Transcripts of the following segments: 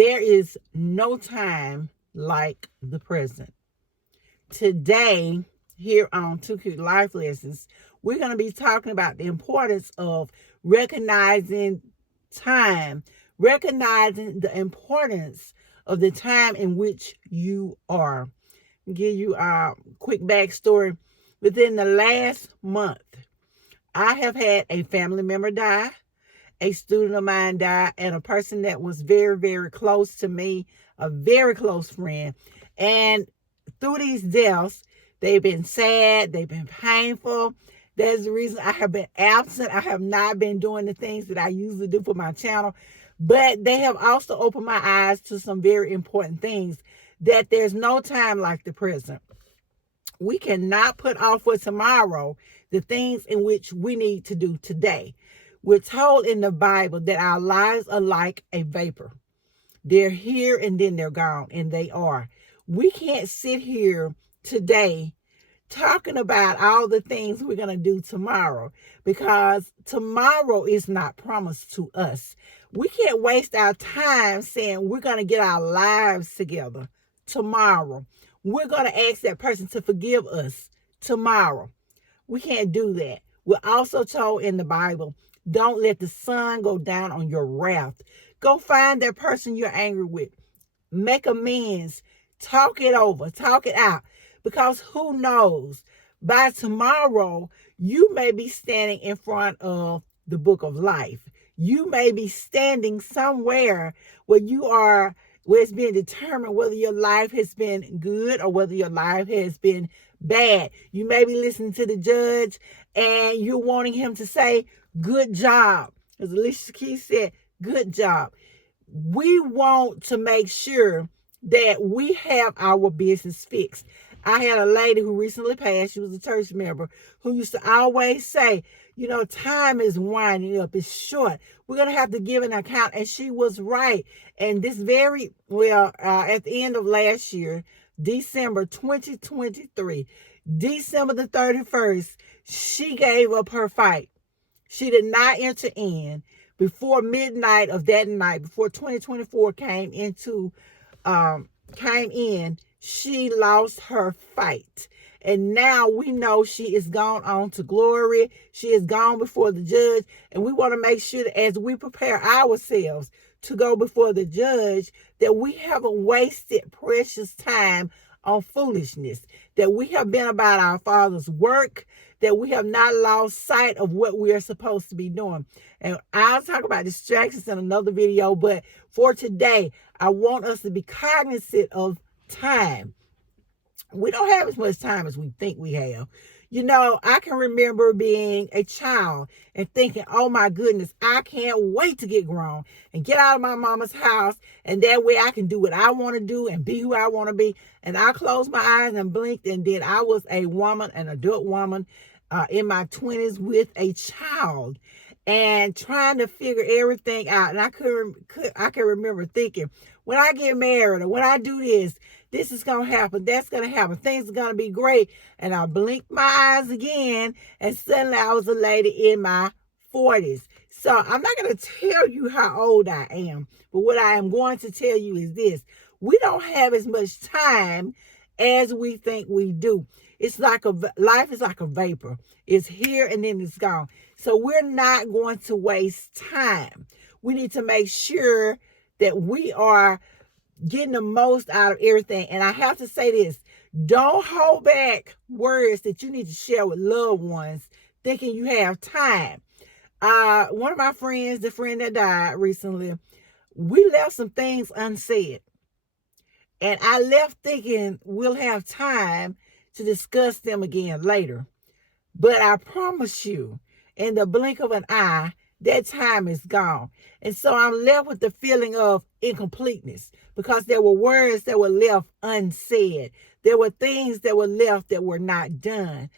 There is no time like the present. Today, here on Two Cute Life Lessons, we're going to be talking about the importance of recognizing time, recognizing the importance of the time in which you are. I'll give you a quick backstory. Within the last month, I have had a family member die, a student of mine die, and a person that was very, very close to me, a very close friend. And through these deaths, they've been sad, they've been painful. That's the reason I have been absent. I have not been doing the things that I usually do for my channel. But they have also opened my eyes to some very important things, that there's no time like the present. We cannot put off for tomorrow the things in which we need to do today. We're told in the Bible that our lives are like a vapor. They're here and then they're gone, and they are. We can't sit here today talking about all the things we're going to do tomorrow, because tomorrow is not promised to us. We can't waste our time saying we're going to get our lives together tomorrow. We're going to ask that person to forgive us tomorrow. We can't do that. We're also told in the Bible, don't let the sun go down on your wrath. Go find that person you're angry with. Make amends. Talk it over. Talk it out. Because who knows, by tomorrow, you may be standing in front of the book of life. You may be standing somewhere where where it's being determined whether your life has been good or whether your life has been bad. You may be listening to the judge and you're wanting him to say, good job. As Alicia Keys said, good job. We want to make sure that we have our business fixed. I had a lady who recently passed. She was a church member who used to always say, time is winding up. It's short. We're going to have to give an account. And she was right. And at the end of last year, December 2023, December the 31st, she gave up her fight. She did not enter in before midnight of that night, before 2024 came in. She lost her fight. And now we know she is gone on to glory. She is gone before the judge. And we want to make sure that as we prepare ourselves to go before the judge, that we haven't wasted precious time on foolishness, that we have been about our Father's work, that we have not lost sight of what we are supposed to be doing. And I'll talk about distractions in another video, but for today, I want us to be cognizant of time. We don't have as much time as we think we have. I can remember being a child and thinking, oh my goodness, I can't wait to get grown and get out of my mama's house. And that way I can do what I want to do and be who I want to be. And I closed my eyes and blinked, and then I was a woman, an adult woman in my 20s with a child and trying to figure everything out. And I can remember thinking, when I get married or when I do this is going to happen. That's going to happen. Things are going to be great. And I blinked my eyes again, and suddenly I was a lady in my 40s. So I'm not going to tell you how old I am, but what I am going to tell you is this. We don't have as much time as we think we do. Life is like a vapor. It's here and then it's gone. So we're not going to waste time. We need to make sure that we are getting the most out of everything. And I have to say this, don't hold back words that you need to share with loved ones thinking you have time. One of my friends, the friend that died recently, we left some things unsaid. And I left thinking we'll have time to discuss them again later. But I promise you, in the blink of an eye, that time is gone. And so I'm left with the feeling of incompleteness, because there were words that were left unsaid. There were things that were left that were not done.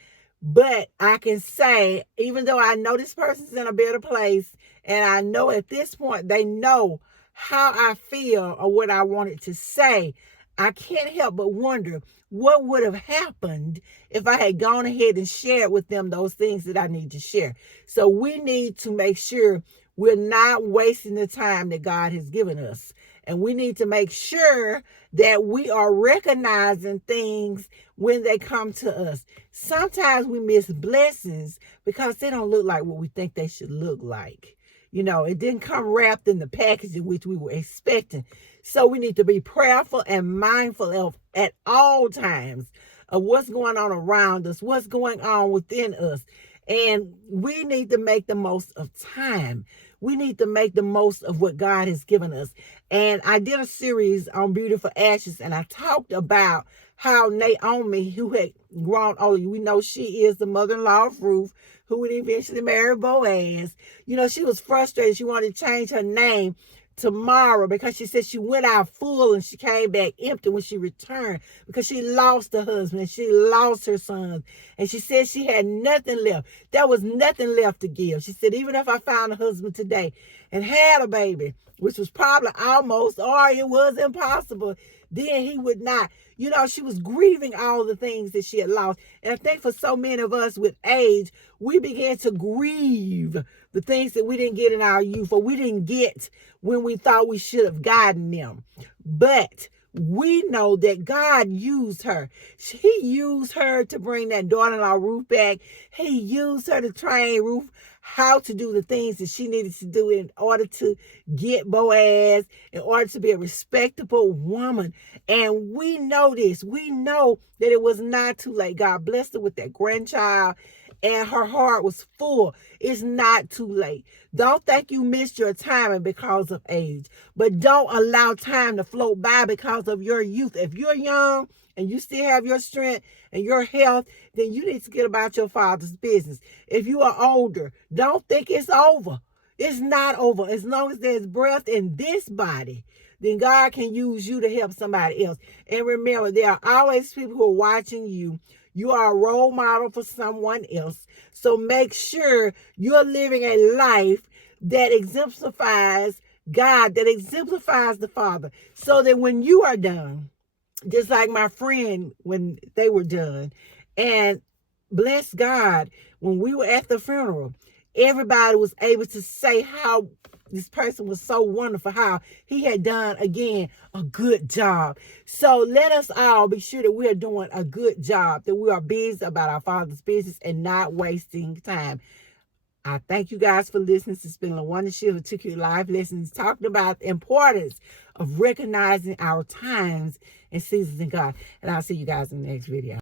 But I can say, even though I know this person's in a better place, and I know at this point they know how I feel or what I wanted to say, I can't help but wonder what would have happened if I had gone ahead and shared with them those things that I need to share. So we need to make sure we're not wasting the time that God has given us. And we need to make sure that we are recognizing things when they come to us. Sometimes we miss blessings because they don't look like what we think they should look like. You know, it didn't come wrapped in the package in which we were expecting. So we need to be prayerful and mindful of at all times of what's going on around us, what's going on within us. And we need to make the most of time. We need to make the most of what God has given us. And I did a series on Beautiful Ashes, and I talked about how Naomi, who had grown older, we know she is the mother-in-law of Ruth, who would eventually marry Boaz. You know, she was frustrated. She wanted to change her name to Mara because she said she went out full and she came back empty when she returned because she lost her husband and she lost her sons. And she said she had nothing left. There was nothing left to give. She said, even if I found a husband today and had a baby, which was probably almost, or it was impossible, then he would not. You know, she was grieving all the things that she had lost. And I think for so many of us with age, we began to grieve the things that we didn't get in our youth, or we didn't get when we thought we should have gotten them. But we know that God used her. He used her to bring that daughter-in-law Ruth back. He used her to train Ruth how to do the things that she needed to do in order to get Boaz, in order to be a respectable woman. And we know this. We know that it was not too late. God blessed her with that grandchild, and her heart was full. It's not too late. Don't think you missed your timing because of age, but don't allow time to float by because of your youth. If you're young and you still have your strength and your health, then you need to get about your Father's business. If you are older, don't think it's over. It's not over. As long as there's breath in this body, then God can use you to help somebody else. And remember, there are always people who are watching you. You are a role model for someone else. So make sure you're living a life that exemplifies God, that exemplifies the Father, so that when you are done, just like my friend when they were done, and bless God, when we were at the funeral, everybody was able to say how this person was so wonderful, how he had done, again, a good job. So let us all be sure that we are doing a good job, that we are busy about our Father's business and not wasting time. I thank you guys for listening to Spin LaWanda Shield of 2Q Life Lessons, talking about the importance of recognizing our times and seasons in God. And I'll see you guys in the next video.